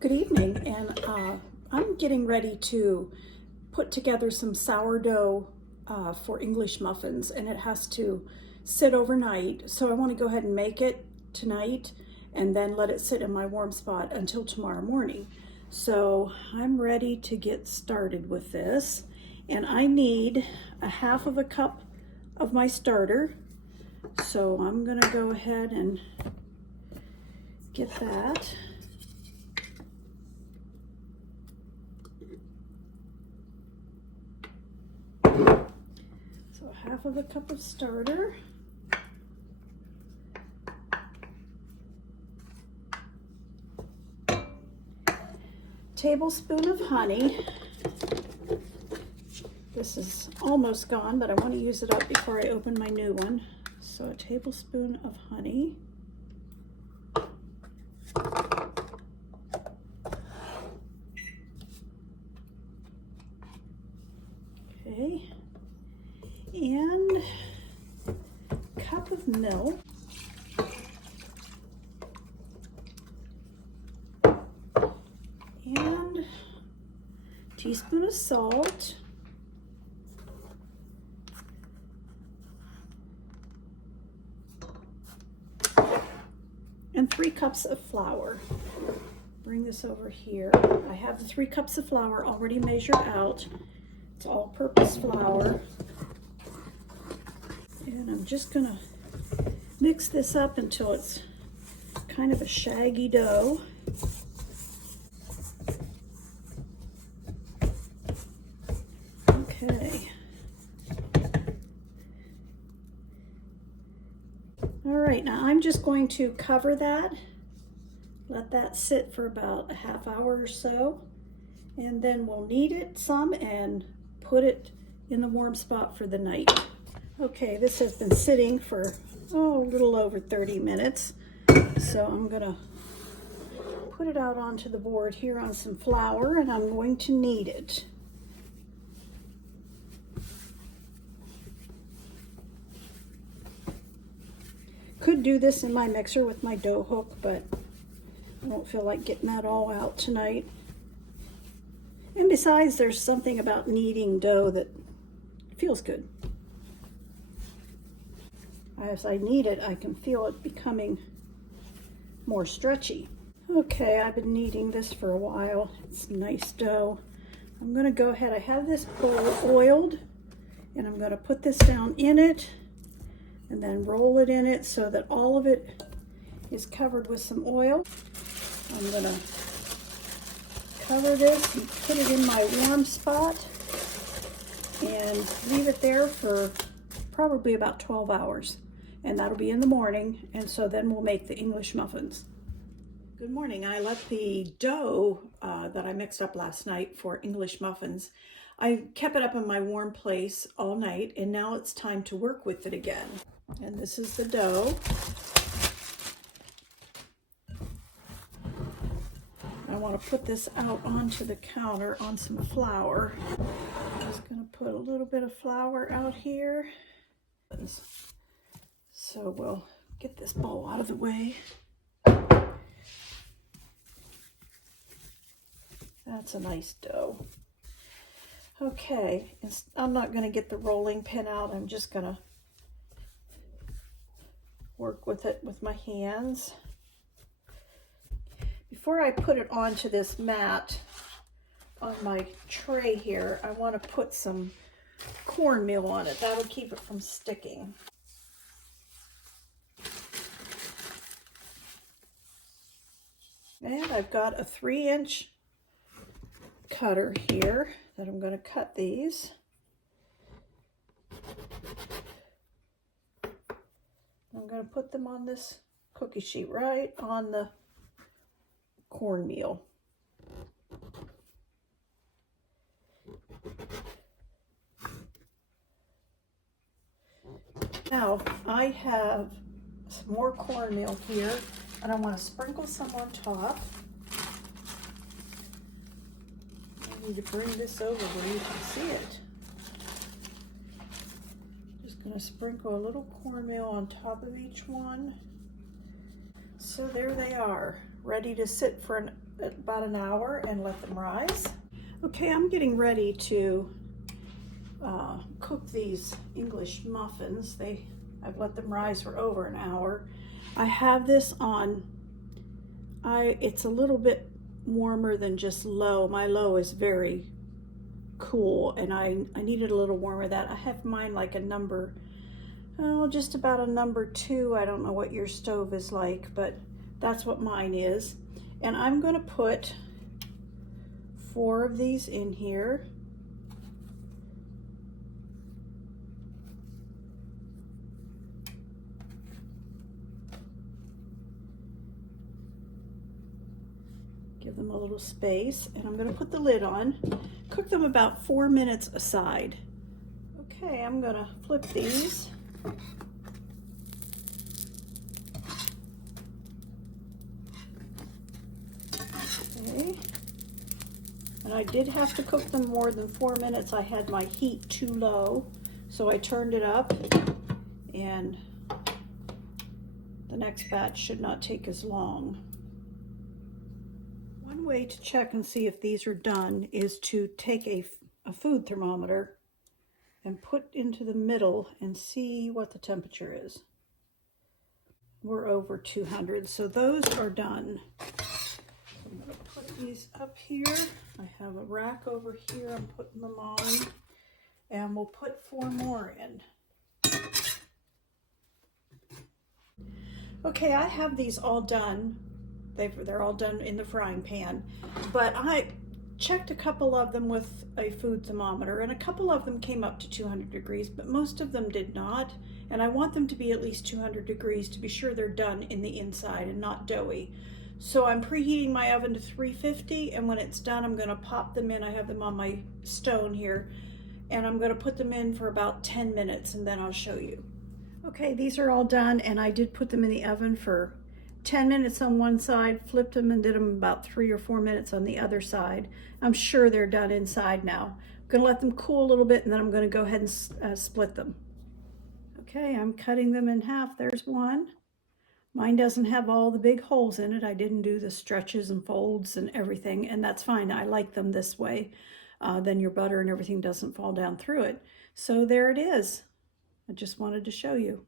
Good evening, and I'm getting ready to put together some sourdough for English muffins, and it has to sit overnight. So I want to go ahead and make it tonight and then let it sit in my warm spot until tomorrow morning. So I'm ready to get started with this, and I need a half of a cup of my starter. So I'm going to go ahead and get that. So half of a cup of starter. Tablespoon of honey. This is almost gone, but I want to use it up before I open my new one. So a tablespoon of honey. Okay. And a cup of milk. And a teaspoon of salt. And 3 cups of flour. Bring this over here. I have the 3 cups of flour already measured out. It's all-purpose flour. And I'm just gonna mix this up until it's kind of a shaggy dough. Okay. All right, now I'm just going to cover that, let that sit for about a half hour or so, and then we'll knead it some and put it in the warm spot for the night. Okay, this has been sitting for, a little over 30 minutes. So I'm gonna put it out onto the board here on some flour, and I'm going to knead it. Could do this in my mixer with my dough hook, but I don't feel like getting that all out tonight. And besides, there's something about kneading dough that feels good. As I knead it, I can feel it becoming more stretchy. Okay, I've been kneading this for a while. It's nice dough. I'm gonna go ahead, I have this bowl oiled, and I'm gonna put this down in it and then roll it in it so that all of it is covered with some oil. I'm gonna cover this and put it in my warm spot and leave it there for probably about 12 hours. And that'll be in the morning, and so then we'll make the English muffins. Good morning. I left the dough that I mixed up last night for English muffins. I kept it up in my warm place all night, and now it's time to work with it again. And this is the dough. I want to put this out onto the counter on some flour. I'm just going to put a little bit of flour out here. So we'll get this bowl out of the way. That's a nice dough. Okay, I'm not going to get the rolling pin out. I'm just going to work with it with my hands. Before I put it onto this mat on my tray here, I want to put some cornmeal on it. That'll keep it from sticking. And I've got a 3-inch cutter here that I'm going to cut these. I'm going to put them on this cookie sheet right on the cornmeal. Now I have some more cornmeal here, and I want to sprinkle some on top. I need to bring this over where you can see it. Just going to sprinkle a little cornmeal on top of each one. So there they are, ready to sit for about an hour and let them rise. Okay, I'm getting ready to cook these English muffins. I've let them rise for over an hour. I have this on, it's a little bit warmer than just low. My low is very cool, and I needed a little warmer than that. I have mine like a number, just about a number 2. I don't know what your stove is like, but that's what mine is. And I'm gonna put 4 of these in here. Give them a little space, and I'm going to put the lid on. Cook them about 4 minutes aside. Okay, I'm going to flip these. Okay. And I did have to cook them more than 4 minutes. I had my heat too low, so I turned it up, and the next batch should not take as long. One way to check and see if these are done is to take a food thermometer and put into the middle and see what the temperature is. We're over 200, so those are done. I'm going to put these up here. I have a rack over here. I'm putting them on, and we'll put 4 more in. Okay, I have these all done. They're all done in the frying pan, but I checked a couple of them with a food thermometer, and a couple of them came up to 200 degrees, but most of them did not, and I want them to be at least 200 degrees to be sure they're done in the inside and not doughy. So I'm preheating my oven to 350, and when it's done, I'm going to pop them in. I have them on my stone here, and I'm going to put them in for about 10 minutes, and then I'll show you. Okay, these are all done, and I did put them in the oven for 10 minutes on one side, flipped them and did them about 3 or 4 minutes on the other side. I'm sure they're done inside now. I'm going to let them cool a little bit, and then I'm going to go ahead and split them. Okay, I'm cutting them in half. There's one. Mine doesn't have all the big holes in it. I didn't do the stretches and folds and everything, and that's fine. I like them this way. Then your butter and everything doesn't fall down through it. So there it is. I just wanted to show you.